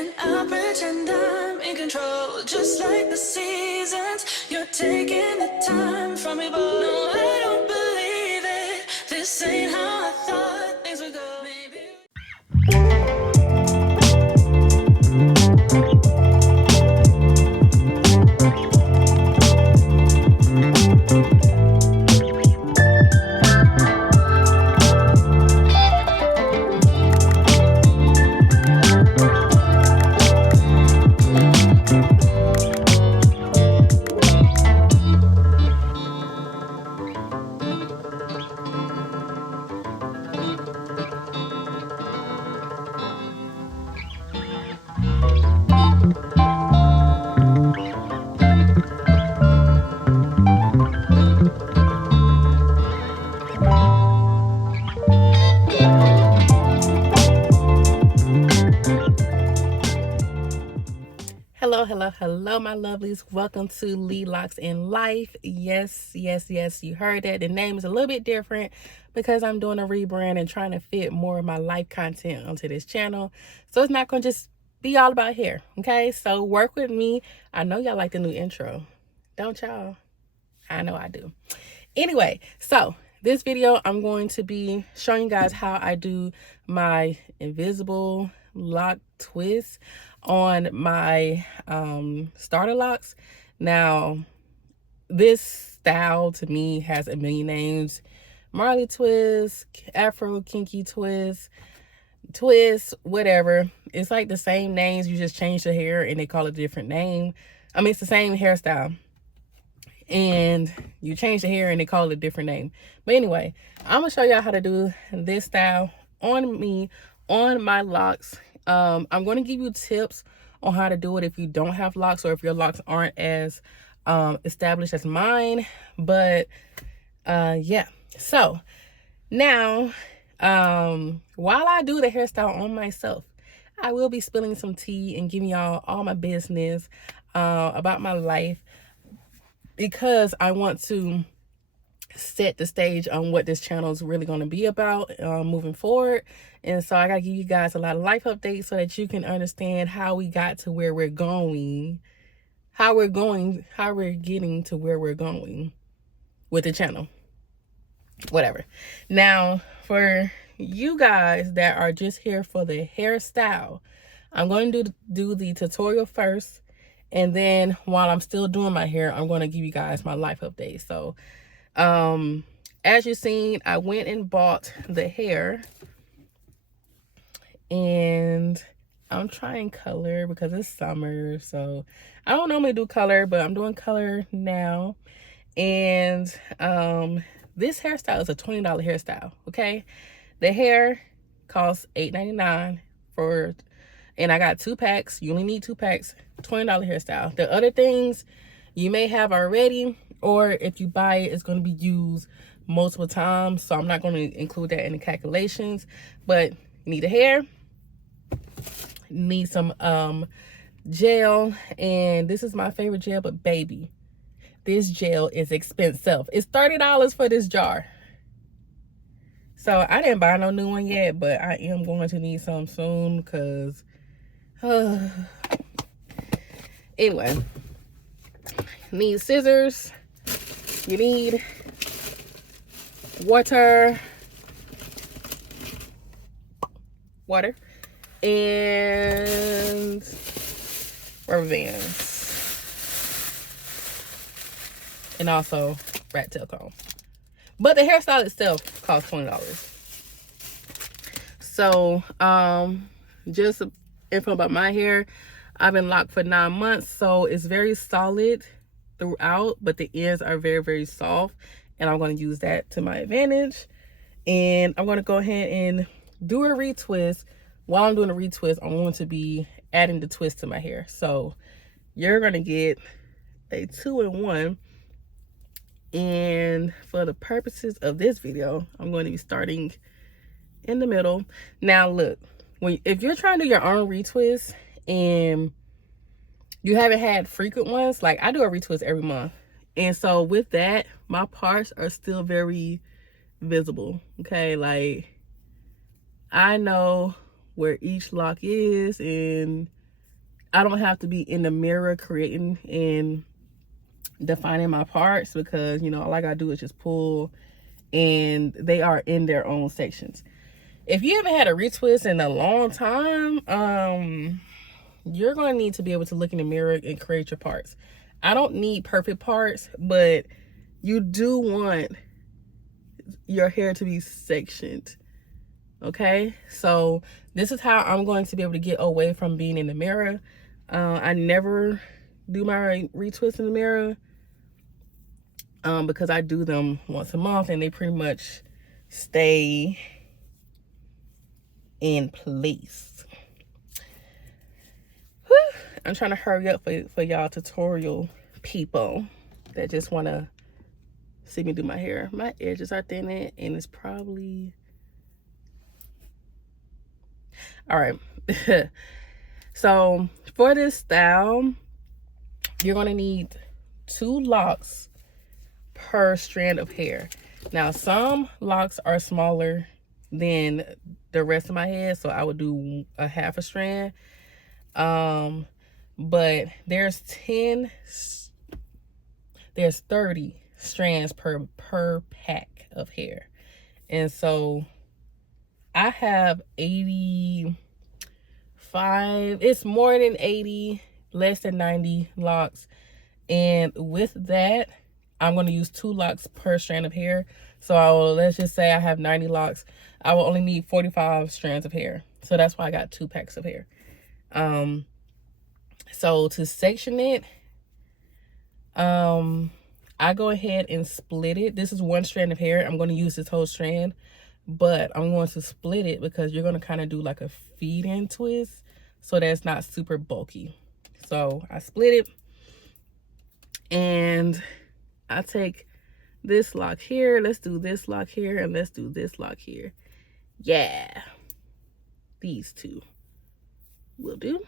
and I'll pretend I'm in control. Just like the seasons, you're taking the time from me, but no, I don't believe it. This ain't how I thought things would go. Maybe. Hello, my lovelies. Welcome to Locs in Life. Yes, you heard that. The name is a little bit different because I'm doing a rebrand and trying to fit more of my life content onto this channel. So it's not going to just be all about hair, okay? So work with me. I know y'all like the new intro, don't y'all? I know I do. Anyway, so this video, I'm going to be showing you guys how I do my invisible lock twist on my starter locks. Now, this style to me has a million names. Marley twist, Afro, kinky twist, whatever. It's like the same names. You just change the hair and they call it a different name. I mean, it's the same hairstyle. And you change the hair and they call it a different name. But anyway, I'm gonna show y'all how to do this style on me, on my locks. I'm going to give you tips on how to do it if you don't have locks or if your locks aren't as established as mine. But yeah, so now while I do the hairstyle on myself, I will be spilling some tea and giving y'all all my business about my life, because I want to set the stage on what this channel is really going to be about moving forward. And so I got to give you guys a lot of life updates so that you can understand how we got to where we're going, how we're getting to where we're going with the channel, whatever. Now, for you guys that are just here for the hairstyle, I'm going to do the tutorial first. And then while I'm still doing my hair, I'm going to give you guys my life update. So, as you've seen, I went and bought the hair. And I'm trying color because it's summer. So, I don't normally do color, but I'm doing color now. And this hairstyle is a $20 hairstyle, okay? The hair costs $8.99 for... And I got 2 packs. You only need 2 packs. $20 hairstyle. The other things you may have already, or if you buy it, it's going to be used multiple times. So I'm not going to include that in the calculations. But you need a hair. You need some gel. And this is my favorite gel, but baby, this gel is expensive. It's $30 for this jar. So I didn't buy no new one yet, but I am going to need some soon because... anyway, you need scissors, you need water, and rubber bands, and also rat tail comb. But the hairstyle itself costs $20. So just info about my hair. I've been locked for 9 months, so it's very solid throughout, but the ends are very, very soft, and I'm going to use that to my advantage. And I'm going to go ahead and do a retwist. While I'm doing a retwist, I'm going to be adding the twist to my hair. So you're going to get a 2-in-1. And for the purposes of this video, I'm going to be starting in the middle. Now look, if you're trying to do your own retwist and you haven't had frequent ones, like I do a retwist every month, and so with that, my parts are still very visible, okay? Like I know where each lock is, and I don't have to be in the mirror creating and defining my parts, because you know all I gotta do is just pull, and they are in their own sections. If you haven't had a retwist in a long time, you're going to need to be able to look in the mirror and create your parts. I don't need perfect parts, but you do want your hair to be sectioned. Okay, so this is how I'm going to be able to get away from being in the mirror. I never do my retwists in the mirror because I do them once a month and they pretty much stay in place. Whew. I'm trying to hurry up for y'all tutorial people that just want to see me do my hair. My edges are thinning and it's probably... All right. So for this style, you're going to need 2 locks per strand of hair. Now, some locks are smaller than the rest of my head, so I would do a half a strand. But there's 30 strands per pack of hair. And so I have 85, it's more than 80, less than 90 locks. And with that, I'm going to use 2 locks per strand of hair. So let's just say I have 90 locks. I will only need 45 strands of hair. So that's why I got 2 packs of hair. So to section it, I go ahead and split it. This is 1 strand of hair. I'm going to use this whole strand, but I'm going to split it because you're going to kind of do like a feed-in twist so that's not super bulky. So I split it and I take this lock here. Let's do this lock here and let's do this lock here. Yeah, these 2 will do.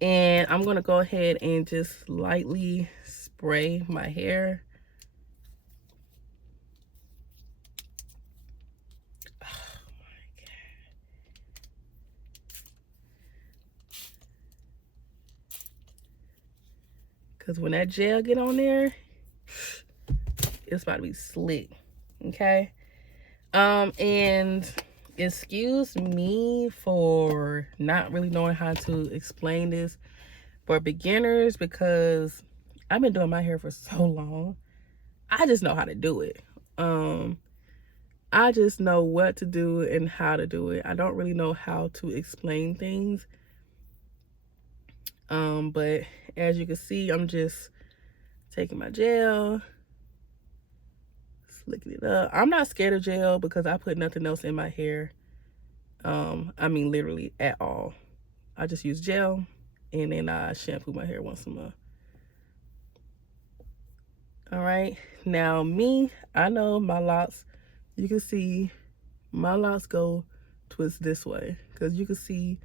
And I'm going to go ahead and just lightly spray my hair. Oh my God. Because when that gel get on there, it's about to be slick. Okay. And excuse me for not really knowing how to explain this for beginners, because I've been doing my hair for so long. I just know how to do it. I just know what to do and how to do it. I don't really know how to explain things. But as you can see, I'm just taking my gel, slicking it up. I'm not scared of gel because I put nothing else in my hair. I mean, literally at all. I just use gel and then I shampoo my hair once a month. All right, now me, I know my locks, you can see my locks go twist this way, because you can see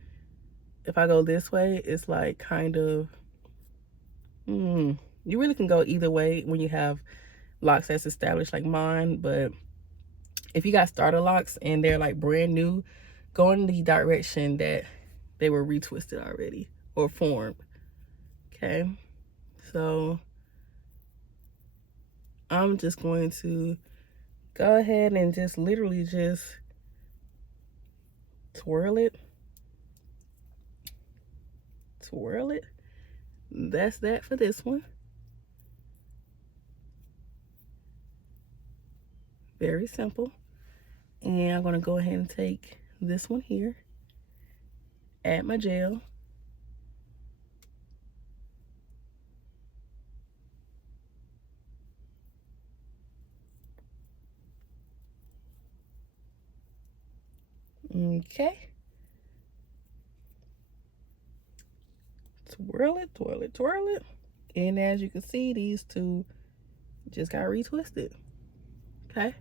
if I go this way, it's like kind of, you really can go either way when you have locks that's established like mine. But if you got starter locks and they're like brand new, go in the direction that they were retwisted already or formed. Okay, so I'm just going to go ahead and just literally just twirl it. Twirl it. That's that for this one. Very simple. And I'm going to go ahead and take this one here, add my gel. Okay. Twirl it, twirl it, twirl it. And as you can see, these 2 just got retwisted. Okay.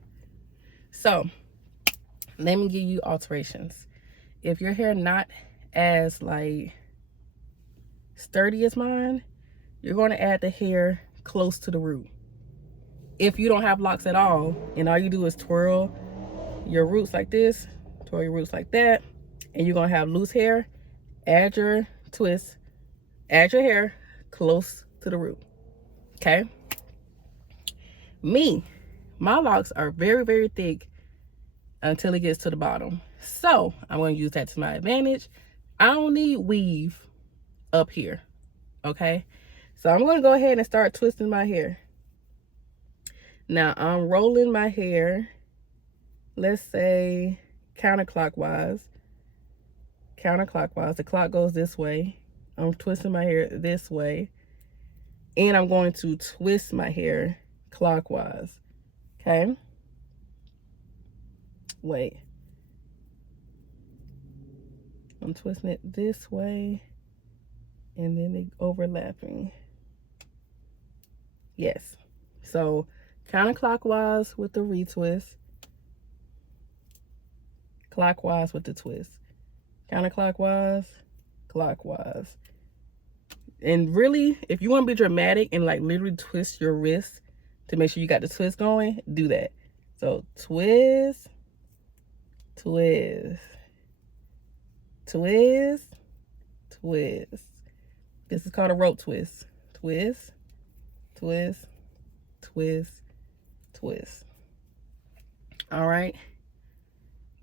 So let me give you alterations. If your hair not as like sturdy as mine, you're going to add the hair close to the root. If you don't have locks at all and all you do is twirl your roots like this, twirl your roots like that, and you're going to have loose hair, add your twist add your hair close to the root, okay? My locks are very, very thick until it gets to the bottom. So I'm going to use that to my advantage. I don't need weave up here, okay? So I'm going to go ahead and start twisting my hair. Now I'm rolling my hair, let's say counterclockwise. The clock goes this way. I'm twisting my hair this way. And I'm going to twist my hair clockwise. Okay? Wait. I'm twisting it this way. And then it overlapping. Yes. So counterclockwise with the retwist. Clockwise with the twist. Counterclockwise, clockwise. And really, if you want to be dramatic and like literally twist your wrist to make sure you got the twist going, do that. So twist, twist, twist, twist. This is called a rope twist. Twist, twist, twist, twist. All right.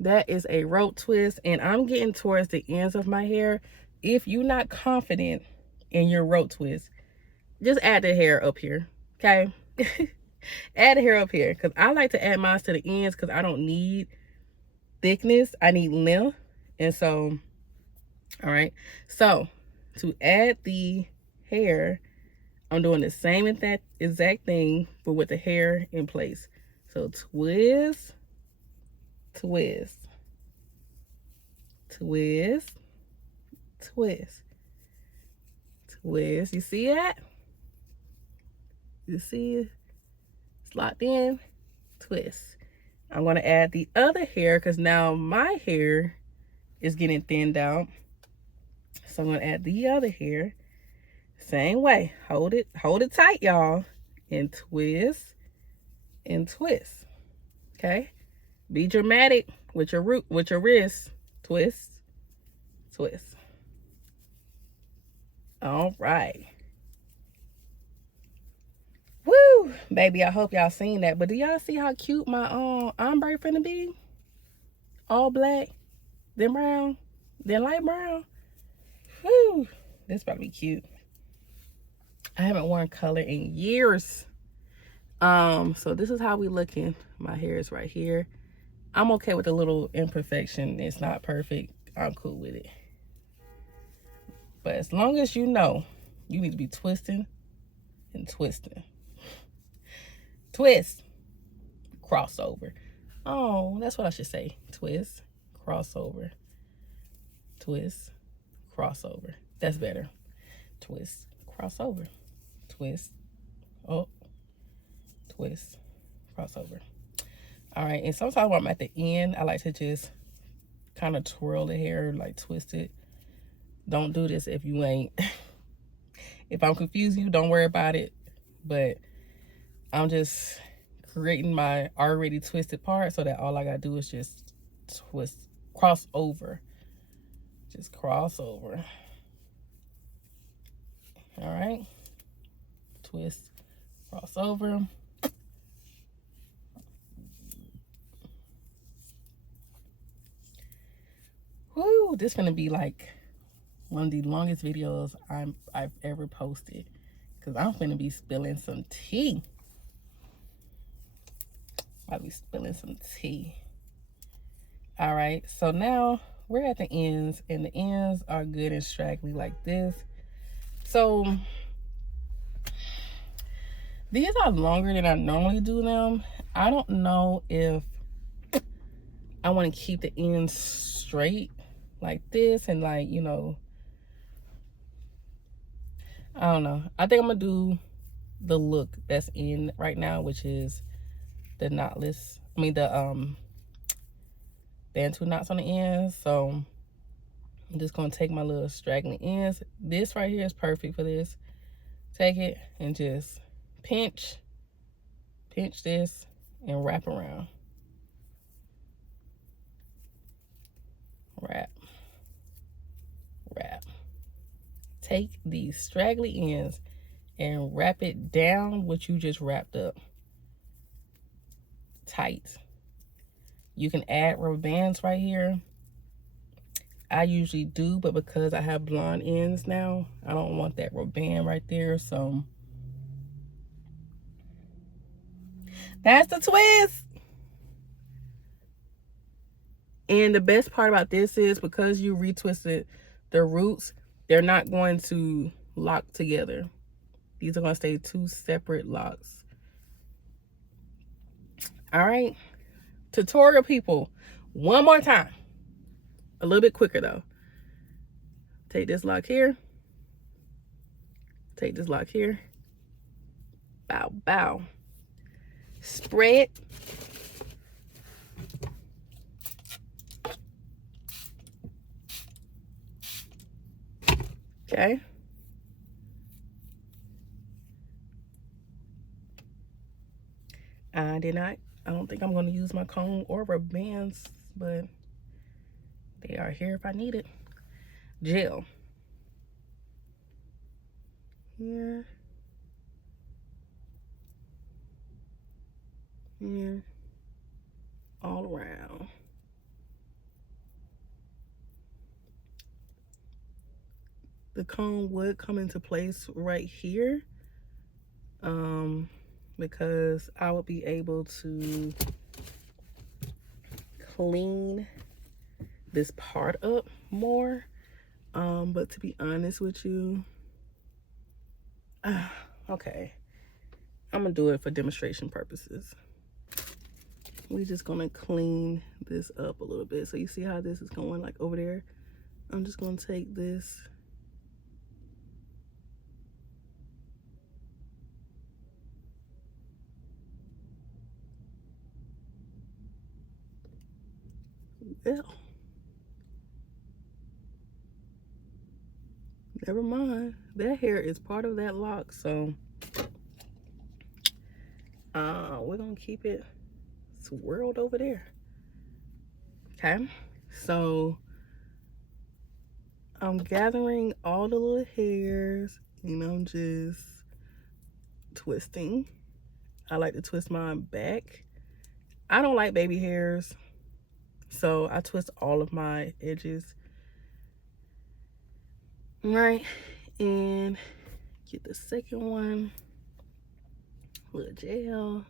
That is a rope twist, and I'm getting towards the ends of my hair. If you're not confident in your rope twist, just add the hair up here, okay? Add the hair up here, because I like to add mine to the ends because I don't need thickness. I need length. And so, all right. So, to add the hair, I'm doing the same exact thing, but with the hair in place. So, twist, twist, twist, twist, twist. You see that? You see it? It's locked in. Twist. I'm going to add the other hair because now my hair is getting thinned out. So I'm going to add the other hair. Same way. Hold it tight, y'all. And twist and twist. Okay? Be dramatic with your wrist. Twist, twist. All right. Woo, baby, I hope y'all seen that. But do y'all see how cute my ombre finna be? All black, then brown, then light brown. Woo, this about to be cute. I haven't worn color in years. So this is how we looking. My hair is right here. I'm okay with a little imperfection. It's not perfect. I'm cool with it. But as long as you know, you need to be twisting and twisting. Twist, crossover. Oh, that's what I should say. Twist, crossover. Twist, crossover. That's better. Twist, crossover. Twist, oh, twist, crossover. All right, and sometimes when I'm at the end, I like to just kind of twirl the hair, like twist it. Don't do this if you ain't. If I'm confusing you, don't worry about it. But I'm just creating my already twisted part so that all I gotta do is just twist, cross over. Just cross over. All right. Twist, cross over. Woo, this gonna be like one of the longest videos I've ever posted, because I'm gonna be spilling some tea. I'll be spilling some tea. All right, so now we're at the ends, and the ends are good and straggly like this. So these are longer than I normally do them. I don't know if I want to keep the ends straight like this and like, you know, I don't know. I think I'm gonna do the look that's in right now, which is the knotless, I mean the bantu knots on the ends. So I'm just gonna take my little straggling ends. This right here is perfect for this. Take it and just pinch this and wrap around. Wrap, take these straggly ends and wrap it down what you just wrapped up tight. You can add rubber bands right here. I usually do, but because I have blonde ends now, I don't want that rubber band right there. So that's the twist. And the best part about this is because you retwisted the roots, they're not going to lock together. These are going to stay two separate locks. All right. Tutorial people, one more time. A little bit quicker though. Take this lock here. Take this lock here. Bow, bow. Spread. Okay. I don't think I'm going to use my comb or rubber bands, but they are here if I need it. Gel. Here. Here. All around. The comb would come into place right here, because I would be able to clean this part up more. But to be honest with you, okay, I'm gonna do it for demonstration purposes. We're just gonna clean this up a little bit. So you see how this is going like over there? I'm just gonna take this never mind. That hair is part of that lock, so we're gonna keep it swirled over there. Okay, so I'm gathering all the little hairs and I'm just twisting. I like to twist mine back. I don't like baby hairs, so I twist all of my edges. Right, and get the second one, little gel.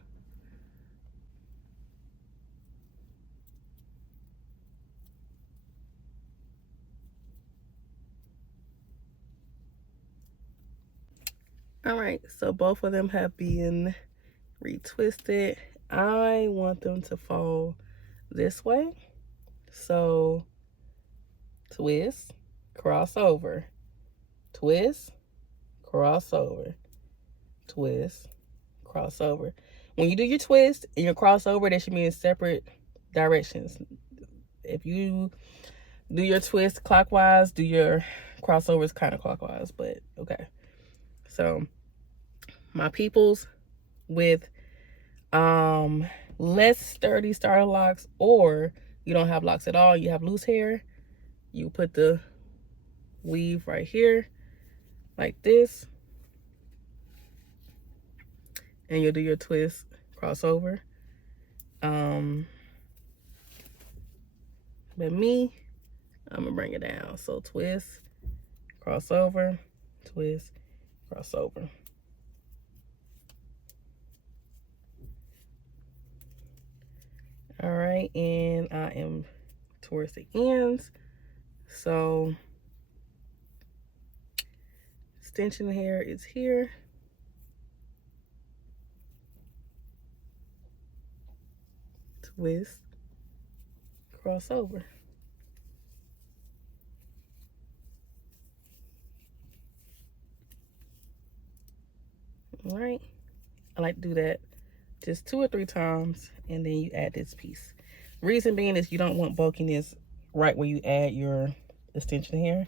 All right, so both of them have been retwisted. I want them to fall this way. So twist, cross over, twist, cross over, twist, cross over. When you do your twist and your crossover, they should be in separate directions. If you do your twist clockwise, do your crossovers counterclockwise, but okay. So my peoples with less sturdy starter locks, or you don't have locks at all, you have loose hair, you put the weave right here like this, and you'll do your twist crossover. But me, I'm gonna bring it down. So twist, crossover, twist, crossover. All right, and I am towards the ends. So extension hair is here. Twist, crossover. All right, I like to do that just 2 or 3 times, and then you add this piece. Reason being is you don't want bulkiness right where you add your extension hair.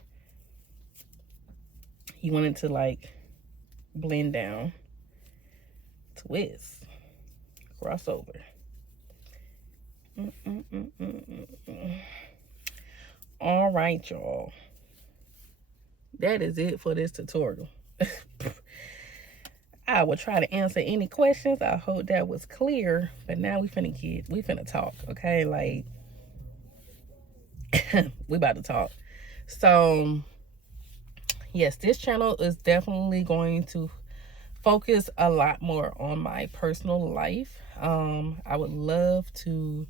You want it to like blend down. Twist, crossover. All right, y'all. that is it for this tutorial. I will try to answer any questions. I hope that was clear. But now we finna talk, okay? Like, we about to talk. So, yes, this channel is definitely going to focus a lot more on my personal life. I would love to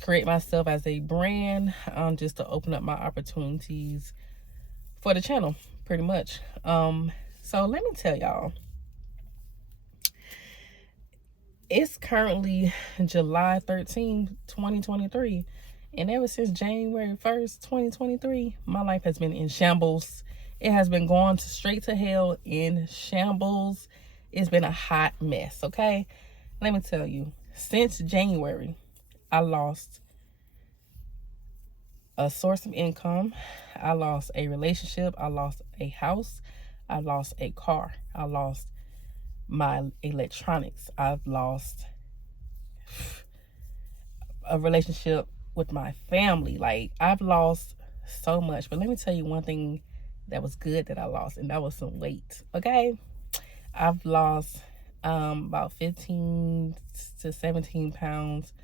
create myself as a brand, just to open up my opportunities for the channel, pretty much. So let me tell y'all, it's currently July 13th, 2023. And ever since January 1st, 2023, my life has been in shambles. It has been going straight to hell in shambles. It's been a hot mess, okay? Let me tell you, since January, I lost a source of income. I lost a relationship. I lost a house. I lost a car. I lost my electronics. I've lost a relationship with my family. Like, I've lost so much. But let me tell you one thing that was good that I lost, and that was some weight, okay? I've lost about 15 to 17 pounds,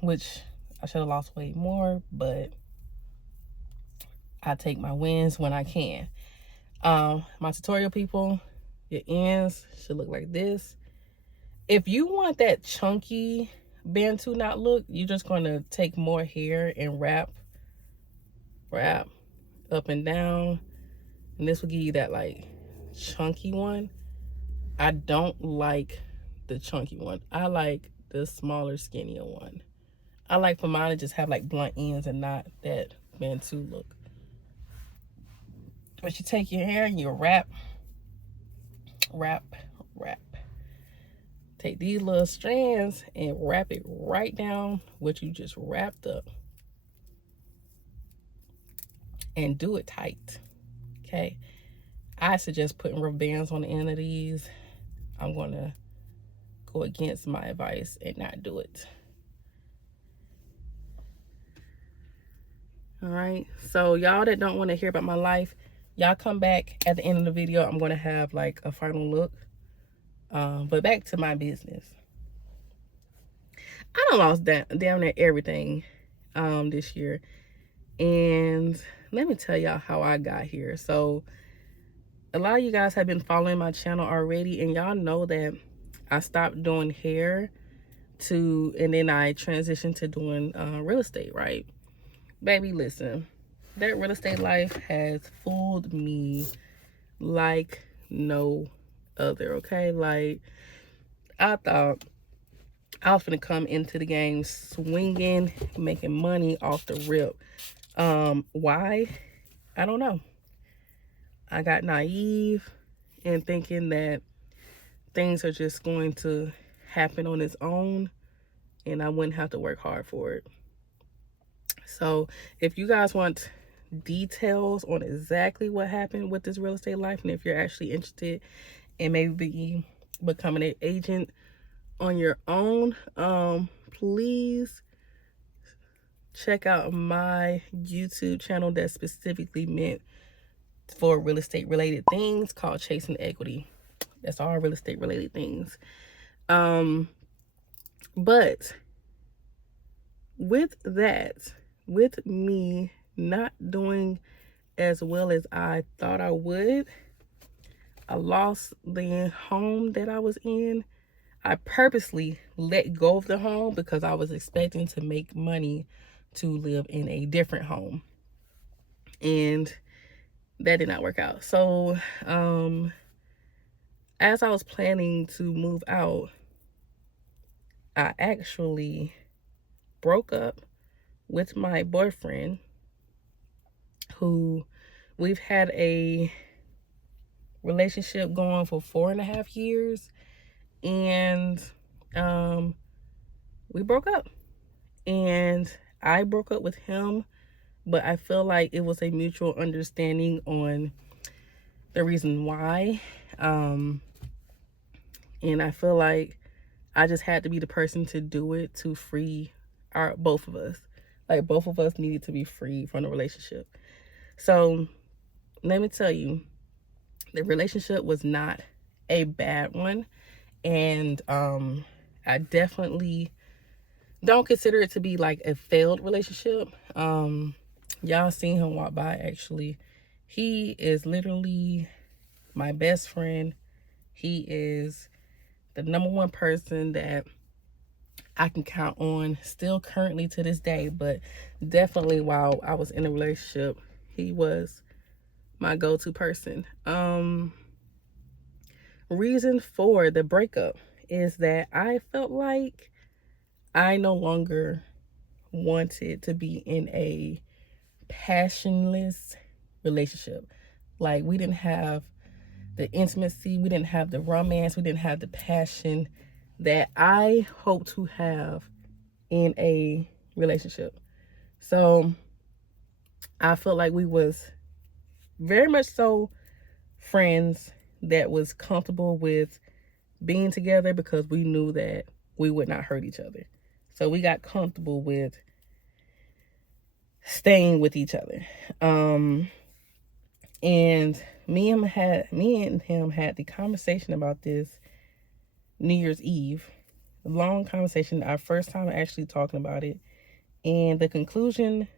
which I should have lost way more, but I take my wins when I can. My tutorial people, your ends should look like this. If you want that chunky Bantu knot look, you're just going to take more hair and wrap up and down, and this will give you that like chunky one. I don't like the chunky one. I like the smaller, skinnier one. I like for mine to just have like blunt ends and not that Bantu look. But you take your hair and you wrap. Take these little strands and wrap it right down what you just wrapped up. And do it tight, okay? I suggest putting rubber bands on the end of these. I'm going to go against my advice and not do it. All right, so y'all that don't want to hear about my life, y'all come back at the end of the video. I'm going to have like a final look. But back to my business. I done lost damn near everything this year. And let me tell y'all how I got here. So a lot of you guys have been following my channel already, and y'all know that I stopped doing hair and then I transitioned to doing real estate, right? Baby, listen, that real estate life has fooled me like no other, okay? Like, I thought I was gonna come into the game swinging, making money off the rip. Why? I don't know. I got naive in thinking that things are just going to happen on its own and I wouldn't have to work hard for it. So if you guys want details on exactly what happened with this real estate life, and if you're actually interested in maybe becoming an agent on your own, please check out my YouTube channel that's specifically meant for real estate related things, called Chasing Equity. That's all real estate related things. But with that, with me not doing as well as I thought I would, I lost the home that I was in. I purposely let go of the home because I was expecting to make money to live in a different home. And that did not work out. So, as I was planning to move out, I actually broke up with my boyfriend, who we've had a relationship going for 4.5 years, and we broke up. And I broke up with him, but I feel like it was a mutual understanding on the reason why. And I feel like I just had to be the person to do it to free both of us. Like, both of us needed to be free from the relationship. So let me tell you, the relationship was not a bad one. And I definitely don't consider it to be like a failed relationship. Y'all seen him walk by actually. He is literally my best friend. He is the number one person that I can count on still currently to this day, but definitely while I was in a relationship, he was my go-to person. Reason for the breakup is that I felt like I no longer wanted to be in a passionless relationship. Like, we didn't have the intimacy, we didn't have the romance, we didn't have the passion that I hope to have in a relationship. So I felt like we was very much so friends that was comfortable with being together because we knew that we would not hurt each other. So we got comfortable with staying with each other. And me and him had the conversation about this New Year's Eve. A long conversation, our first time actually talking about it. And his conclusion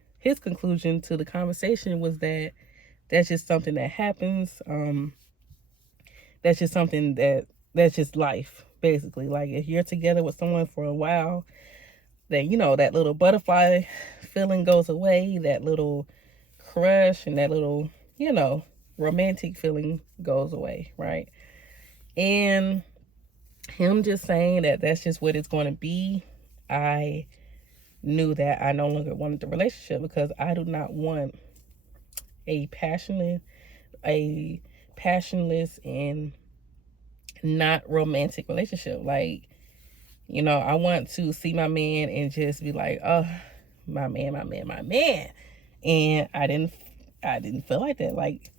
to the conversation was that that's just something that happens. That's just something that's just life, basically. Like, if you're together with someone for a while, that, that little butterfly feeling goes away, that little crush and that little, romantic feeling goes away, right? And him just saying that that's just what it's going to be, I knew that I no longer wanted the relationship because I do not want a passionless and not romantic relationship. Like, I want to see my man and just be like, oh, my man. And I didn't feel like that. Like,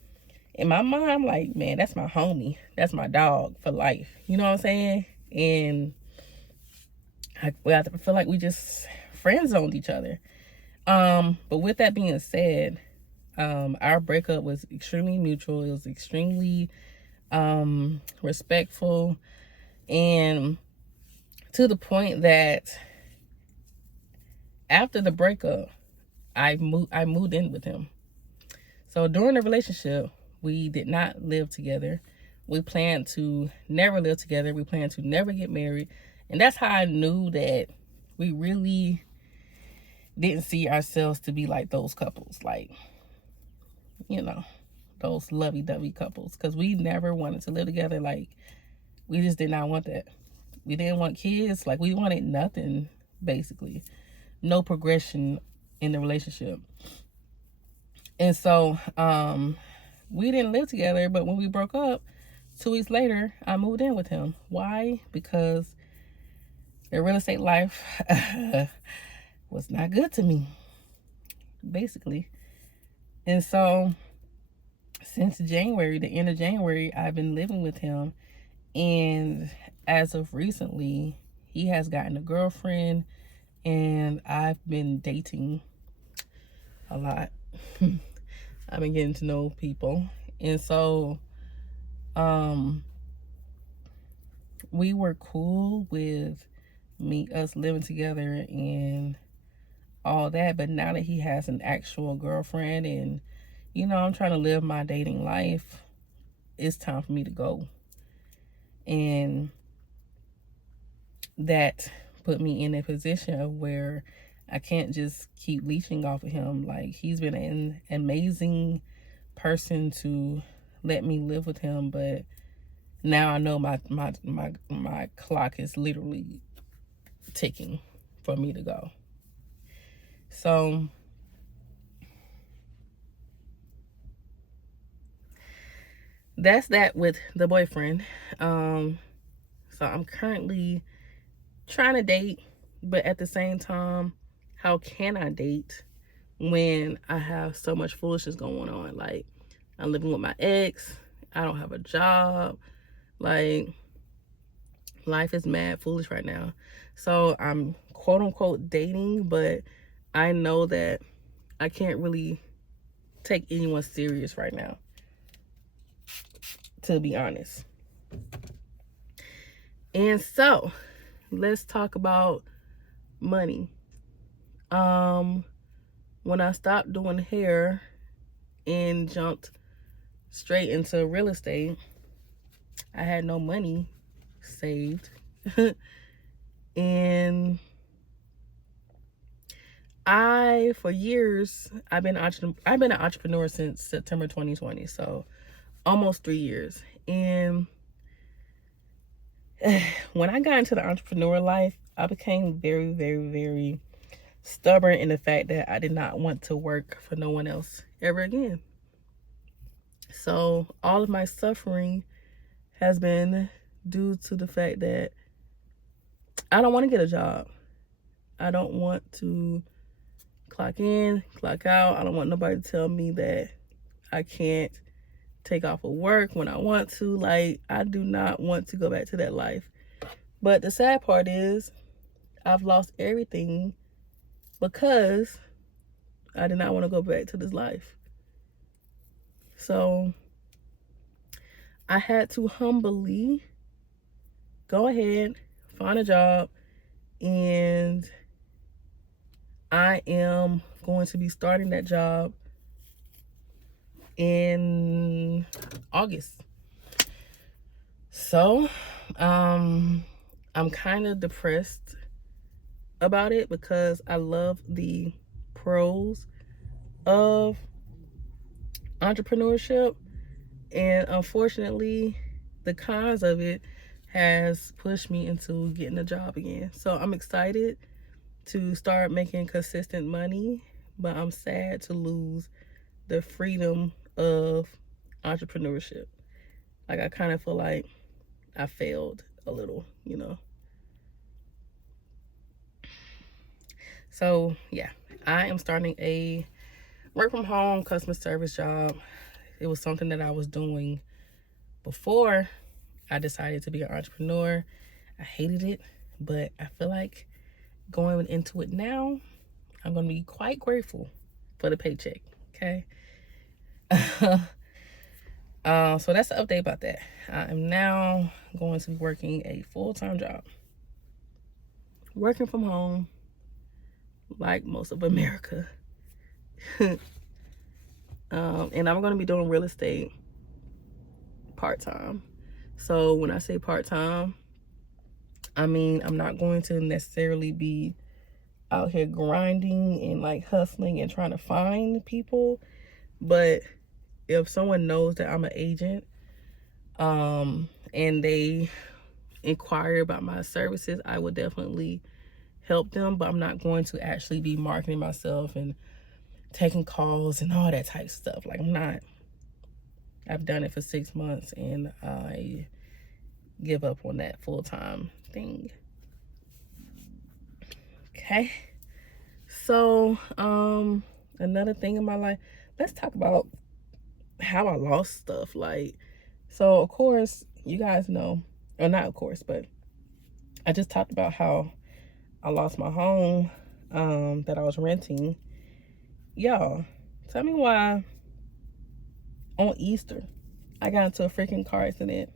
in my mind, I'm like, man, that's my homie. That's my dog for life. You know what I'm saying? And I feel like we just friend zoned each other. But with that being said, our breakup was extremely mutual. It was extremely respectful, and to the point that after the breakup, I moved in with him. So during the relationship, we did not live together. We planned to never live together. We planned to never get married. And that's how I knew that we really didn't see ourselves to be like those couples. Like, those lovey-dovey couples. Because we never wanted to live together. Like, we just did not want that. We didn't want kids. Like, we wanted nothing, basically. No progression in the relationship. And so, we didn't live together, but when we broke up, 2 weeks later, I moved in with him. Why? Because the real estate life was not good to me, basically. And so, since January, the end of January, I've been living with him. And as of recently, he has gotten a girlfriend, and I've been dating a lot. I've been getting to know people. And so, we were cool with us living together and all that. But now that he has an actual girlfriend and, I'm trying to live my dating life, it's time for me to go. And that put me in a position of where I can't just keep leeching off of him. Like, he's been an amazing person to let me live with him, but now I know my clock is literally ticking for me to go. So that's that with the boyfriend. So I'm currently trying to date, but at the same time, how can I date when I have so much foolishness going on? Like, I'm living with my ex, I don't have a job, like, life is mad foolish right now. So I'm quote unquote dating, but I know that I can't really take anyone serious right now, to be honest. And so let's talk about money. When I stopped doing hair and jumped straight into real estate, I had no money saved. And for years, I've been an entrepreneur since September 2020, so almost 3 years. And when I got into the entrepreneur life, I became very, very, very stubborn in the fact that I did not want to work for no one else ever again. So all of my suffering has been due to the fact that I don't want to get a job. I don't want to clock in, clock out. I don't want nobody to tell me that I can't take off of work when I want to. Like, I do not want to go back to that life. But the sad part is I've lost everything because I did not want to go back to this life. So I had to humbly go ahead, find a job, and I am going to be starting that job in August. So I'm kind of depressed about it because I love the pros of entrepreneurship, and unfortunately the cons of it has pushed me into getting a job again. So I'm excited to start making consistent money, but I'm sad to lose the freedom of entrepreneurship. Like, I kind of feel like I failed a little, you know. So yeah, I am starting a work from home customer service job. It was something that I was doing before I decided to be an entrepreneur. I hated it, but I feel like going into it now, I'm going to be quite grateful for the paycheck, okay? So that's the update about that. I am now going to be working a full-time job. Working from home, like most of America. And I'm going to be doing real estate part-time. So when I say part-time, I mean, I'm not going to necessarily be out here grinding and like hustling and trying to find people. But if someone knows that I'm an agent, and they inquire about my services, I would definitely help them. But I'm not going to actually be marketing myself and taking calls and all that type of stuff. Like, I'm not. I've done it for 6 months and I give up on that full-time thing. Okay. So, another thing in my life, let's talk about how I lost stuff. Like, so of course, you guys know, or not of course, but I just talked about how I lost my home that I was renting. Y'all, tell me why on Easter I got into a freaking car accident.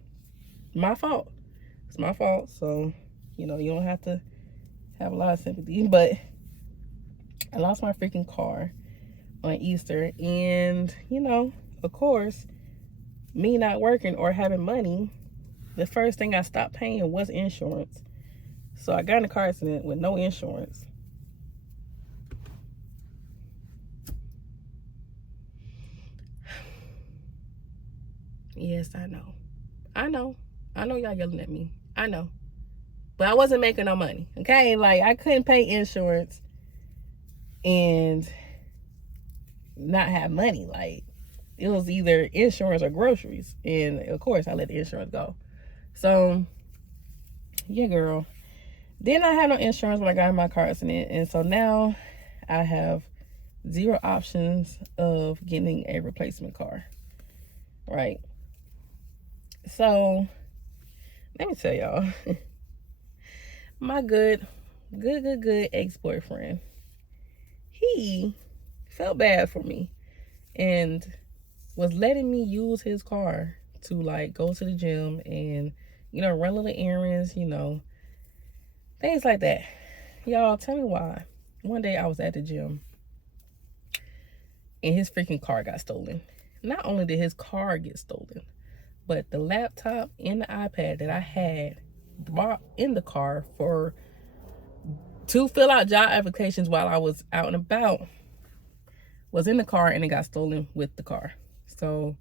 My fault. It's my fault. So, you know, you don't have to have a lot of sympathy, but I lost my freaking car on Easter. And, you know, of course, me not working or having money, the first thing I stopped paying was insurance. So I got in a car accident with no insurance. Yes, I know. I know y'all yelling at me. I know. But I wasn't making no money, okay? Like, I couldn't pay insurance and not have money. Like, it was either insurance or groceries. And, of course, I let the insurance go. So, yeah, girl. Then I had no insurance when I got in my car accident. And so now I have 0 options of getting a replacement car, right? So, let me tell y'all. My good ex-boyfriend, he felt bad for me. and was letting me use his car to like go to the gym and, you know, run little errands, you know, things like that. Y'all, tell me why. One day I was at the gym and his freaking car got stolen. Not only did his car get stolen, but the laptop and the iPad that I had brought in the car to fill out job applications while I was out and about was in the car, and it got stolen with the car. So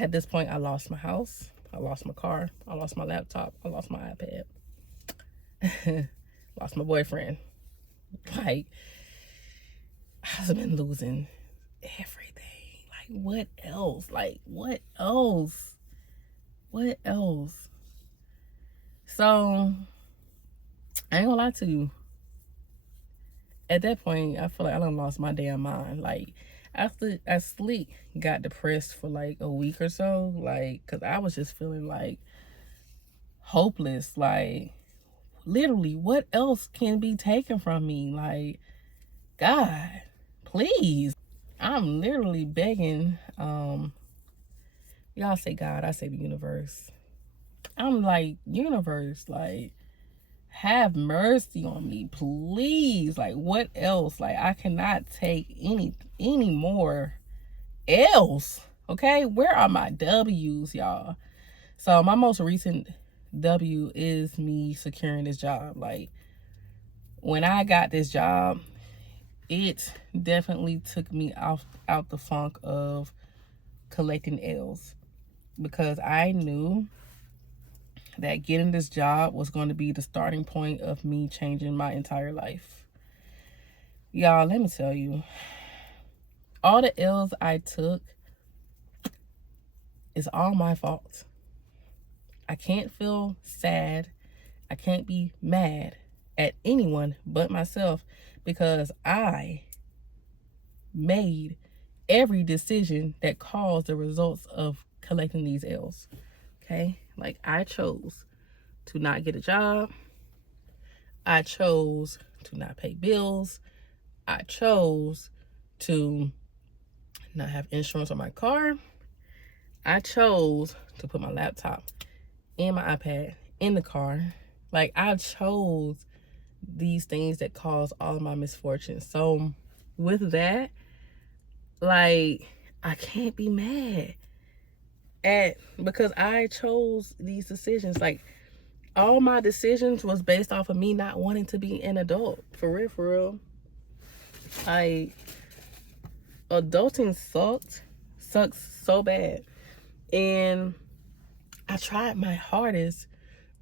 at this point, I lost my house, I lost my car, I lost my laptop, I lost my iPad, lost my boyfriend. Like, I've been losing everything. Like, what else? Like, what else? What else? So, I ain't gonna lie to you. At that point, I feel like I done lost my damn mind. Like, after I sleep, got depressed for like a week or so. Like, cause I was just feeling like hopeless. Like, literally, what else can be taken from me? Like, God, please. I'm literally begging. Y'all say God, I say the universe. I'm like, universe, like, have mercy on me, please. Like, what else? Like, I cannot take any more else. Okay, where are my W's, y'all? So my most recent W is me securing this job. Like, when I got this job, it definitely took me out the funk of collecting L's, because I knew that getting this job was going to be the starting point of me changing my entire life. Y'all, let me tell you, all the L's I took is all my fault. I can't feel sad. I can't be mad at anyone but myself, because I made every decision that caused the results of collecting these L's. Okay? Like, I chose to not get a job. I chose to not pay bills. I chose to not have insurance on my car. I chose to put my laptop and my iPad in the car. Like, I chose these things that caused all of my misfortunes. So with that, like, I can't be mad because I chose these decisions. Like, all my decisions was based off of me not wanting to be an adult. For real. Like, adulting sucks so bad. And I tried my hardest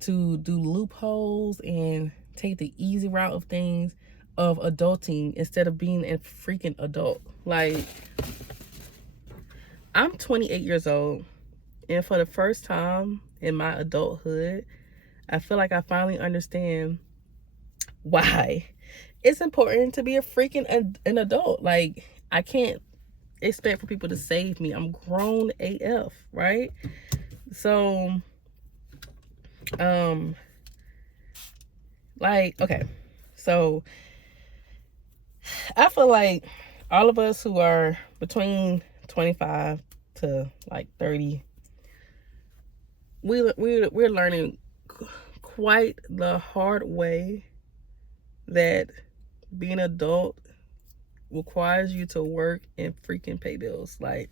to do loopholes and take the easy route of things, of adulting, instead of being a freaking adult. Like, I'm 28 years old, and for the first time in my adulthood, I feel like I finally understand why it's important to be a freaking an adult. Like, I can't expect for people to save me. I'm grown AF, right? So, like, okay. So, I feel like all of us who are between 25 to like 30, we're learning quite the hard way that being an adult requires you to work and freaking pay bills. Like,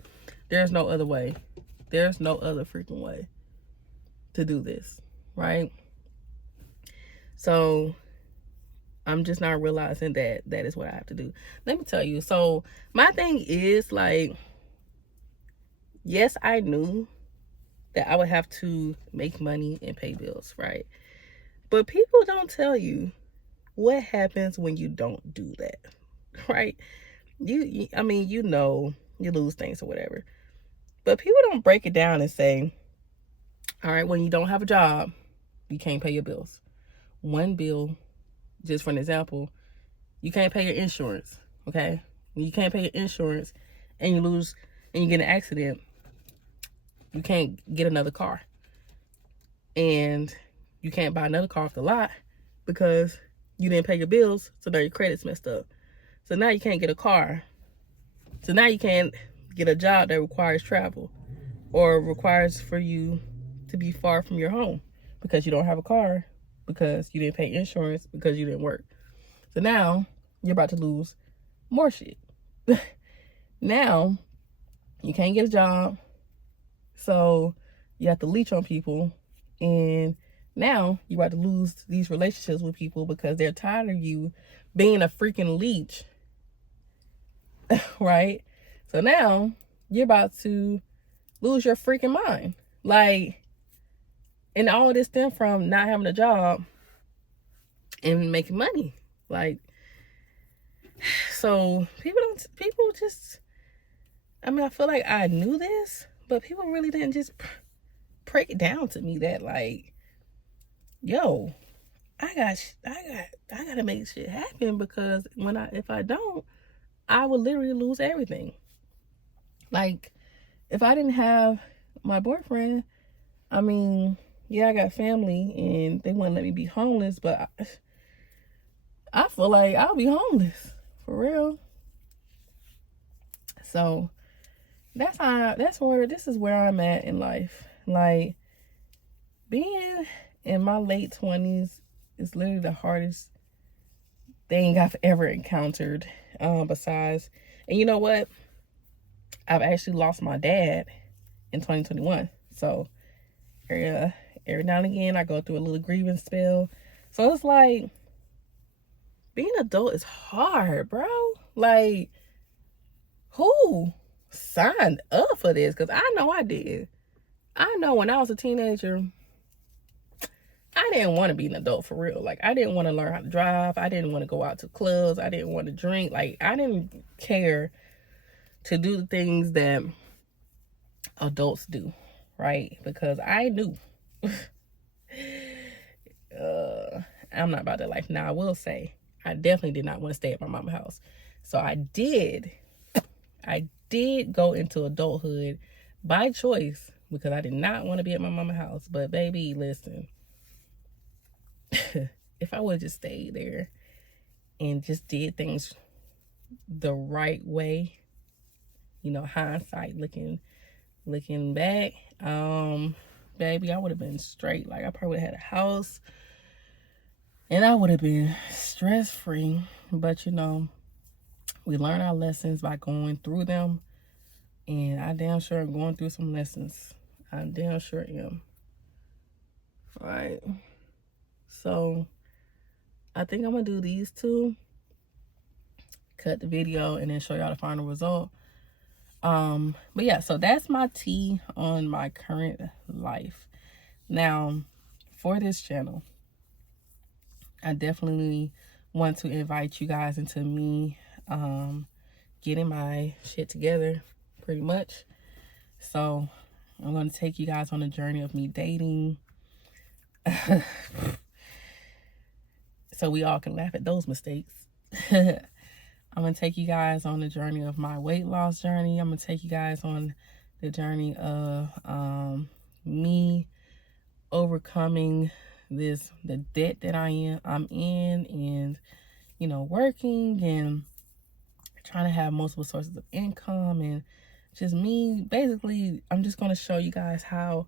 there's no other way. There's no other freaking way to do this, right? So I'm just not realizing that is what I have to do. Let me tell you. So my thing is, like, yes, I knew that I would have to make money and pay bills, right? But people don't tell you what happens when you don't do that, right? I mean, you know, you lose things or whatever. But people don't break it down and say, all right, when you don't have a job, you can't pay your bills. One bill, just for an example, you can't pay your insurance, okay? When you can't pay your insurance and you lose and you get an accident, you can't get another car. And you can't buy another car off the lot because you didn't pay your bills, so now your credit's messed up. So now you can't get a car So now you can't get a job that requires travel or requires for you to be far from your home because you don't have a car, because you didn't pay insurance, because you didn't work. So now you're about to lose more shit. Now you can't get a job, so you have to leech on people, and now you're about to lose these relationships with people because they're tired of you being a freaking leech. Right? So now you're about to lose your freaking mind. Like, and all of this stem from not having a job and making money. Like, so people just, I mean, I feel like I knew this, but people really didn't just break it down to me that, like, yo, I gotta make shit happen, because if I don't, I would literally lose everything. Like, if I didn't have my boyfriend, I mean, yeah, I got family and they wouldn't let me be homeless, but I feel like I'll be homeless for real. So this is where I'm at in life. Like, being in my late 20s is literally the hardest thing I've ever encountered. Besides, and you know what? I've actually lost my dad in 2021. So every now and again I go through a little grieving spell. So it's like, being an adult is hard, bro. Like, who signed up for this? Because I know I did. I know when I was a teenager, I didn't want to be an adult for real. Like, I didn't want to learn how to drive. I didn't want to go out to clubs. I didn't want to drink. Like, I didn't care to do the things that adults do, right? Because I knew I'm not about that life. Now, I will say, I definitely did not want to stay at my mama's house. So I did go into adulthood by choice, because I did not want to be at my mama's house. But baby, listen, if I would have just stayed there and just did things the right way, you know, hindsight looking back, baby, I would have been straight. Like, I probably would have had a house and I would have been stress-free. But, you know, we learn our lessons by going through them. And I damn sure am going through some lessons. I damn sure am. All right. So I think I'm going to do these two. Cut the video and then show y'all the final result. But yeah, so that's my tea on my current life. Now, for this channel, I definitely want to invite you guys into me getting my shit together, pretty much. So I'm going to take you guys on a journey of me dating. So we all can laugh at those mistakes. I'm going to take you guys on the journey of my weight loss journey. I'm going to take you guys on the journey of me overcoming the debt that I'm in, and, you know, working and trying to have multiple sources of income, and just me. Basically, I'm just going to show you guys how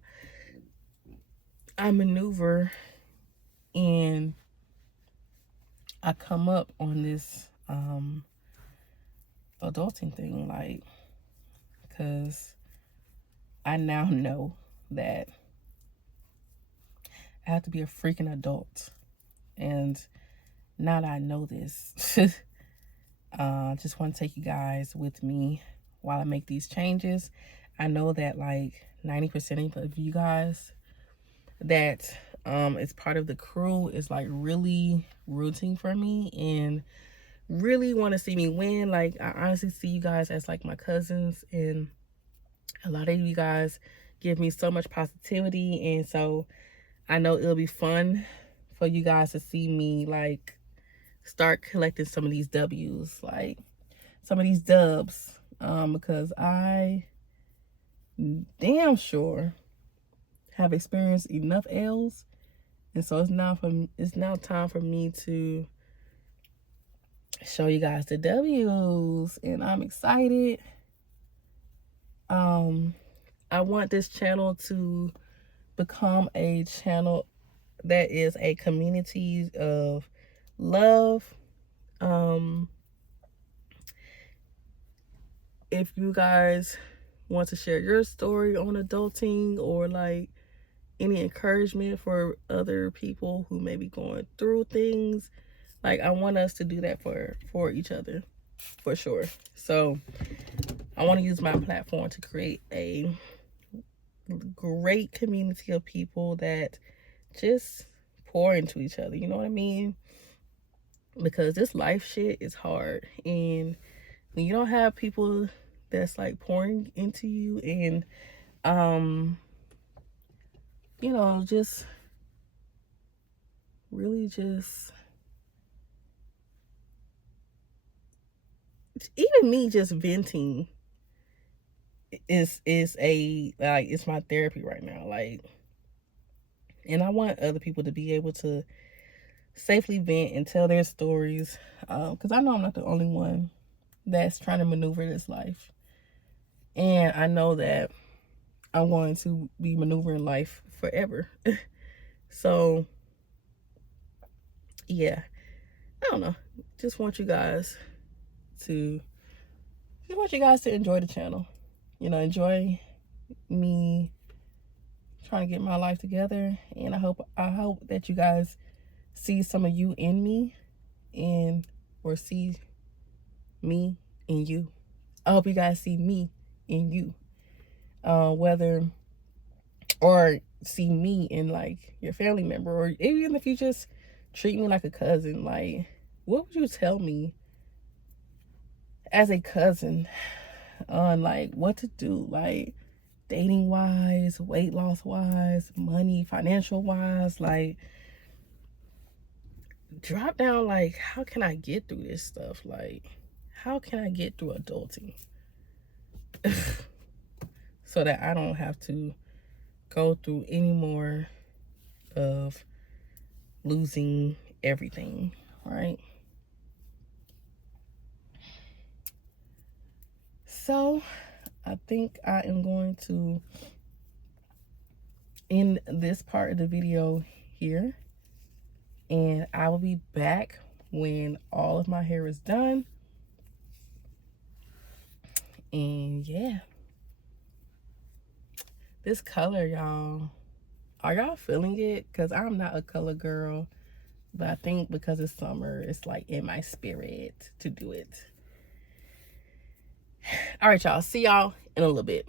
I maneuver and I come up on this adulting thing, like, because I now know that I have to be a freaking adult. And now that I know this, just want to take you guys with me while I make these changes. I know that like 90% of you guys that is part of the crew is like really rooting for me and really want to see me win. Like, I honestly see you guys as like my cousins, and a lot of you guys give me so much positivity, and so I know it'll be fun for you guys to see me like start collecting some of these W's, like some of these dubs, because I damn sure have experienced enough L's, and so it's now time for me to show you guys the W's, and I'm excited. I want this channel to become a channel that is a community of love. If you guys want to share your story on adulting, or like any encouragement for other people who may be going through things, like I want us to do that for each other, for sure. So I want to use my platform to create a great community of people that just pour into each other, you know what I mean? Because this life shit is hard, and when you don't have people that's like pouring into you, and you know, just really just, even me just venting is a, like, it's my therapy right now. Like, and I want other people to be able to safely vent and tell their stories, because I know I'm not the only one that's trying to maneuver this life, and I know that I'm going to be maneuvering life forever. So yeah, I don't know, just want you guys to enjoy the channel, you know, enjoy me trying to get my life together. And I hope that you guys see some of you in me, and or see me in you. I hope you guys see me in you, whether, or see me in like your family member, or even if you just treat me like a cousin. Like, what would you tell me as a cousin on like what to do, like dating wise, weight loss wise, money, financial wise? Like, drop down, like, how can I get through this stuff? Like, how can I get through adulting so that I don't have to go through any more of losing everything, right? So I think I am going to end this part of the video here, and I will be back when all of my hair is done. And yeah, this color, y'all, are y'all feeling it? Because I'm not a color girl, but I think because it's summer, it's like in my spirit to do it. All right, y'all, see y'all in a little bit.